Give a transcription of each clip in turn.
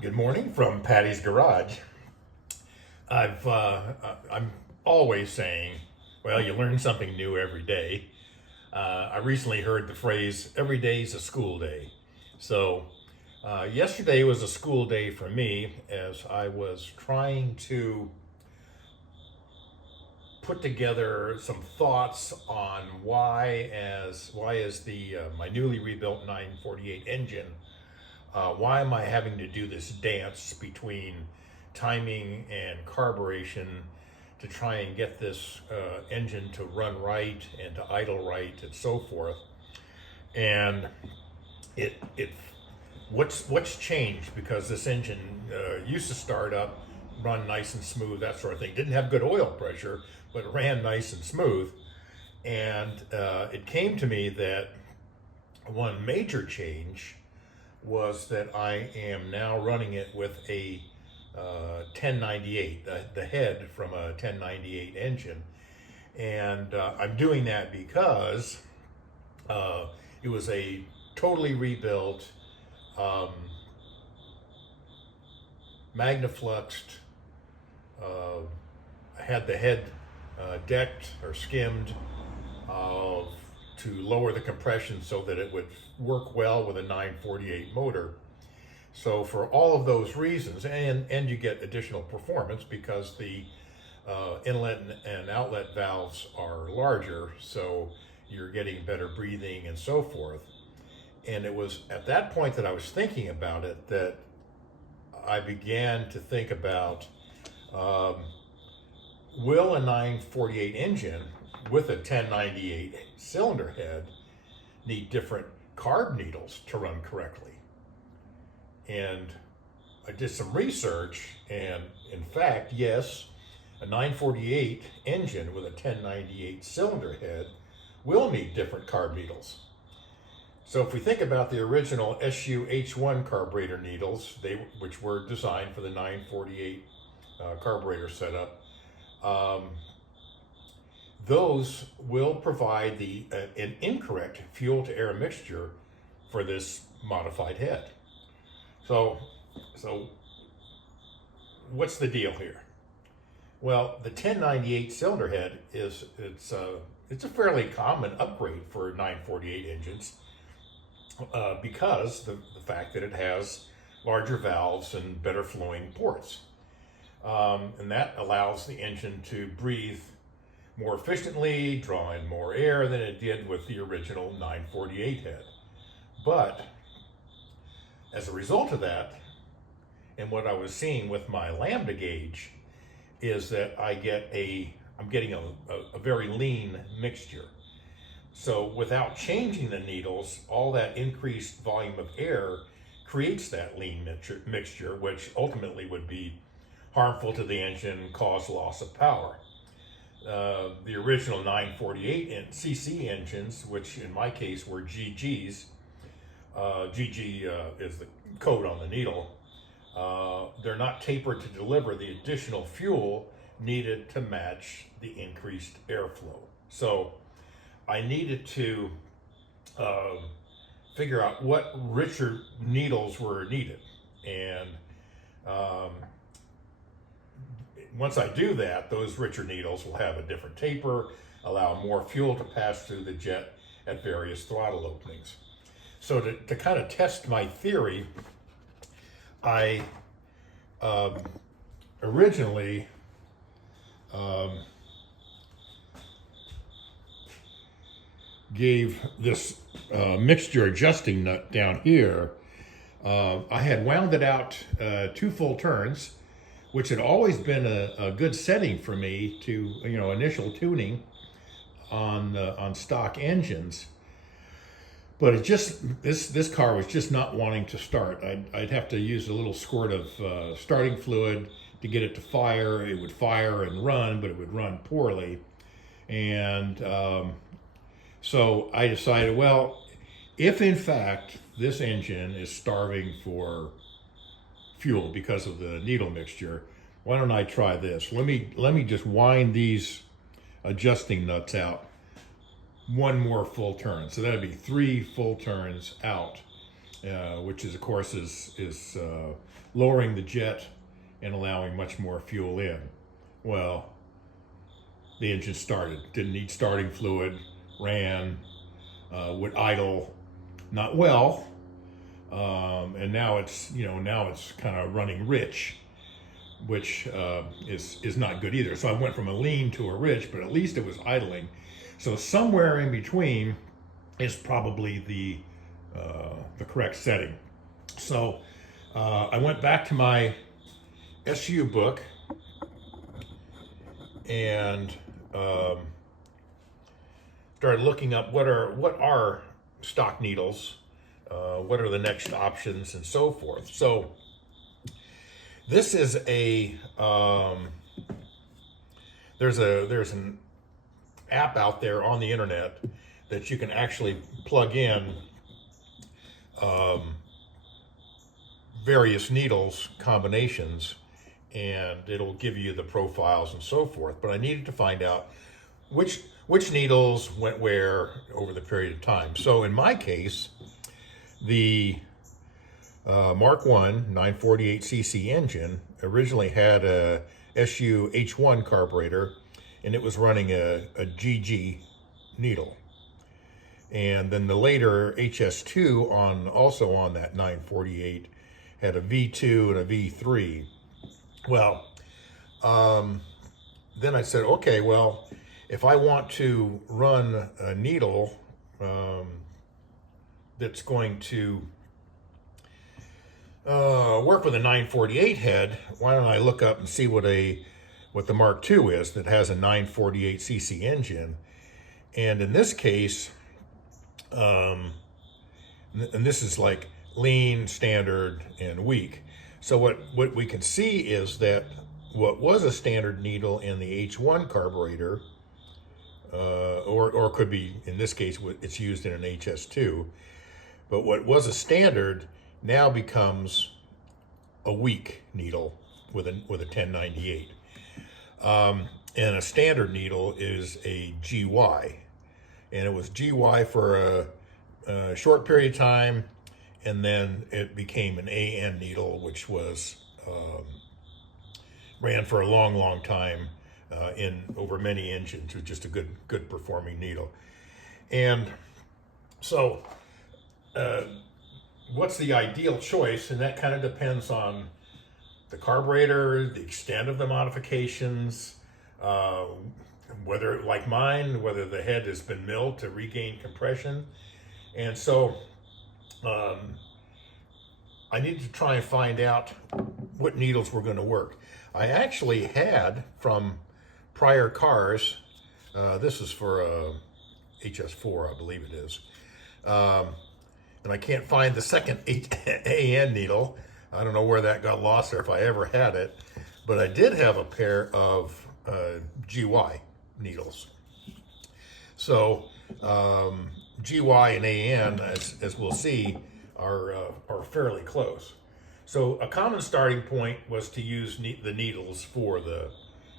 Good morning from Patty's Garage. I'm always saying, well, you learn something new every day. I recently heard the phrase, every day's a school day. So, yesterday was a school day for me as I was trying to put together some thoughts on why is the my newly rebuilt 948 engine, why am I having to do this dance between timing and carburation to try and get this engine to run right and to idle right and so forth. And it what's changed, because this engine used to start up, run nice and smooth, that sort of thing. Didn't have good oil pressure, but it ran nice and smooth. And it came to me that one major change was that I am now running it with a 1098, the head from a 1098 engine. And I'm doing that because it was a totally rebuilt, um, magnafluxed, had the head decked or skimmed uh, to lower the compression so that it would work well with a 948 motor. So for all of those reasons, and you get additional performance because the inlet and outlet valves are larger, so you're getting better breathing and so forth. And it was at that point that I was thinking about it that I began to think about, um, will a 948 engine with a 1098 cylinder head need different carb needles to run correctly? And I did some research, and in fact, yes, a 948 engine with a 1098 cylinder head will need different carb needles. So if we think about the original SU-H1 carburetor needles, which were designed for the 948 carburetor setup, those will provide an incorrect fuel to air mixture for this modified head. So what's the deal here? Well, the 1098 cylinder head it's a fairly common upgrade for 948 engines because the fact that it has larger valves and better flowing ports. And that allows the engine to breathe more efficiently, draw in more air than it did with the original 948 head. But as a result of that, and what I was seeing with my lambda gauge, is that I'm getting a very lean mixture. So without changing the needles, all that increased volume of air creates that lean mixture, which ultimately would be harmful to the engine, cause loss of power. The original 948 cc engines, which in my case were GGs, GG is the code on the needle, they're not tapered to deliver the additional fuel needed to match the increased airflow. So I needed to figure out what richer needles were needed. And once I do that, those richer needles will have a different taper, allow more fuel to pass through the jet at various throttle openings. So to kind of test my theory, I originally gave this mixture adjusting nut down here. I had wound it out 2 full turns, which had always been a good setting for me to, initial tuning on stock engines. But it just, this car was just not wanting to start. I'd have to use a little squirt of starting fluid to get it to fire. It would fire and run, but it would run poorly. And so I decided, well, if in fact this engine is starving for fuel because of the needle mixture, why don't I try this? Let me just wind these adjusting nuts out 1 more full turn. So that'd be 3 full turns out, which is of course is lowering the jet and allowing much more fuel in. Well, the engine started, didn't need starting fluid, ran, would idle not well, and now it's kind of running rich, which is not good either. So I went from a lean to a rich, but at least it was idling. So somewhere in between is probably the correct setting. So I went back to my SU book and started looking up what are stock needles, what are the next options, and so forth. So this is there's an app out there on the internet that you can actually plug in various needles combinations, and it'll give you the profiles and so forth. But I needed to find out which needles went where over the period of time. So in my case, the Mark 1 948cc engine originally had a SU H1 carburetor, and it was running a GG needle. And then the later HS2 also on that 948 had a V2 and a V3. Well, then I said, okay, well, if I want to run a needle that's going to work with a 948 head, why don't I look up and see what the Mark II is that has a 948cc engine. And in this case, and this is like lean, standard, and weak. So what we can see is that what was a standard needle in the H1 carburetor, or could be, in this case, it's used in an HS2, but what was a standard now becomes a weak needle with a 1098. And a standard needle is a GY. And it was GY for a short period of time, and then it became an AN needle, which was ran for a long time in over many engines. It was just a good performing needle. And so what's the ideal choice? And that kind of depends on the carburetor, the extent of the modifications, whether, like mine, whether the head has been milled to regain compression. And so I needed to try and find out what needles were going to work. I actually had, from prior cars, this is for a HS4, I believe it is, and I can't find the second AN needle. I don't know where that got lost or if I ever had it, but I did have a pair of GY needles. So GY and AN, as we'll see, are fairly close. So a common starting point was to use the needles for the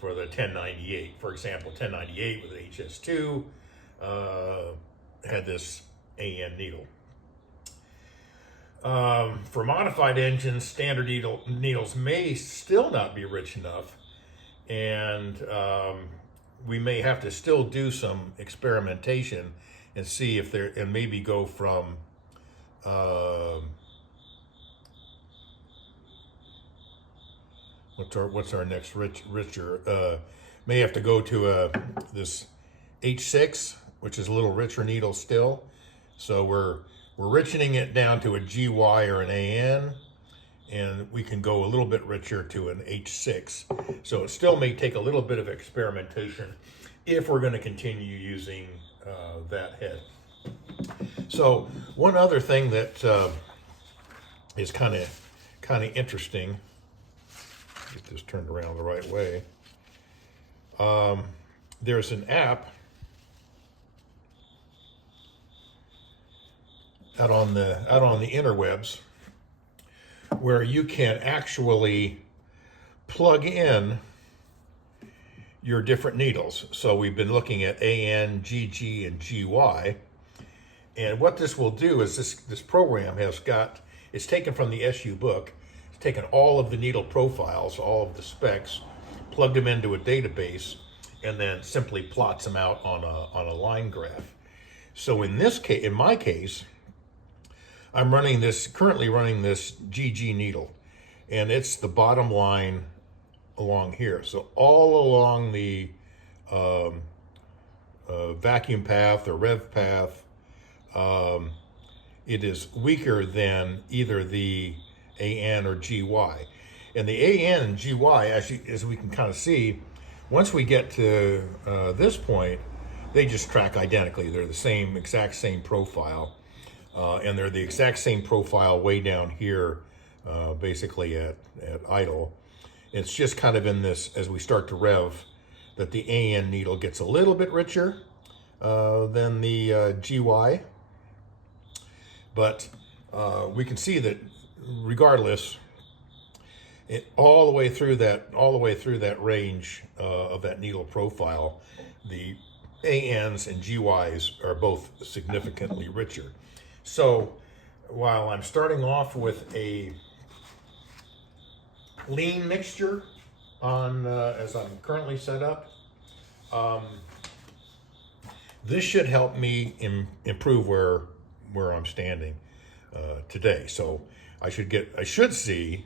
1098. For example, 1098 with HS2 had this AN needle. For modified engines, standard needles may still not be rich enough, and we may have to still do some experimentation and see if and maybe go from what's our next richer? May have to go to this H6, which is a little richer needle still. So we're richening it down to a GY or an AN, and we can go a little bit richer to an H6. So it still may take a little bit of experimentation if we're going to continue using that head. So one other thing that is kind of interesting, get this turned around the right way. There's an app out on the interwebs where you can actually plug in your different needles. So we've been looking at AN, GG, and GY. And what this will do is this program it's taken from the SU book. taken all of the needle profiles, all of the specs, plugged them into a database, and then simply plots them out on a line graph. So in this case, in my case, I'm currently running this GG needle, and it's the bottom line along here. So all along the vacuum path or rev path, it is weaker than either the AN or GY. And the AN and GY, as we can kind of see, once we get to this point, they just track identically. They're the exact same profile. And they're the exact same profile way down here, basically at idle. It's just kind of in this, as we start to rev, that the AN needle gets a little bit richer than the GY. But we can see that regardless, all the way through that range of that needle profile, the ANs and GYs are both significantly richer. So while I'm starting off with a lean mixture on as I'm currently set up, this should help me improve where I'm standing today. So I should see.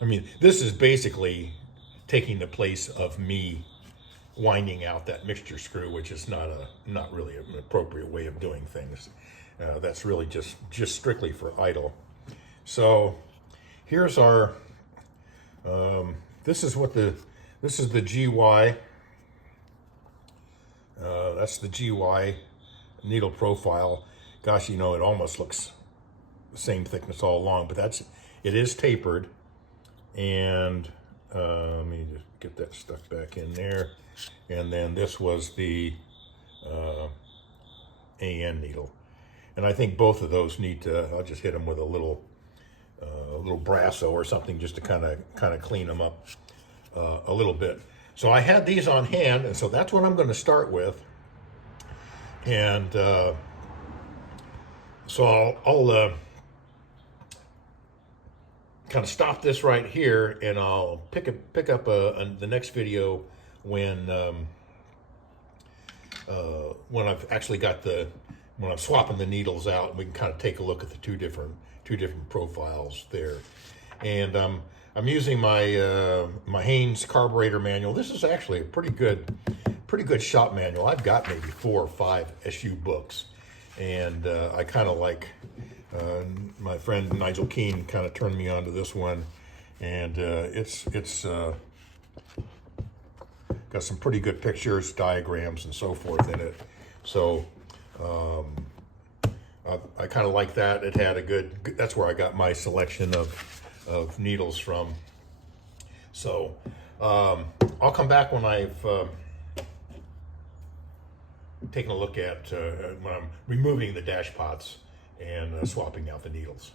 I mean, this is basically taking the place of me winding out that mixture screw, which is not really an appropriate way of doing things. That's really just strictly for idle. So here's our. This is the GY. That's the GY needle profile. Gosh, it almost looks the same thickness all along, but it is tapered. And let me just get that stuck back in there. And then this was the AN needle. And I think both of those I'll just hit them with a little brasso or something just to kind of clean them up a little bit. So I had these on hand, and so that's what I'm going to start with. And so I'll kind of stop this right here, and I'll pick up the next video when I've actually got when I'm swapping the needles out, and we can kind of take a look at the two different profiles there. And I'm using my my Haynes carburetor manual. This is actually a pretty good shop manual. I've got maybe 4 or 5 SU books, and I kind of like. My friend Nigel Keane kind of turned me on to this one, and it's got some pretty good pictures, diagrams, and so forth in it. So I kind of like that. It had that's where I got my selection of needles from. So I'll come back when I've taken a look at when I'm removing the dash pots and swapping out the needles.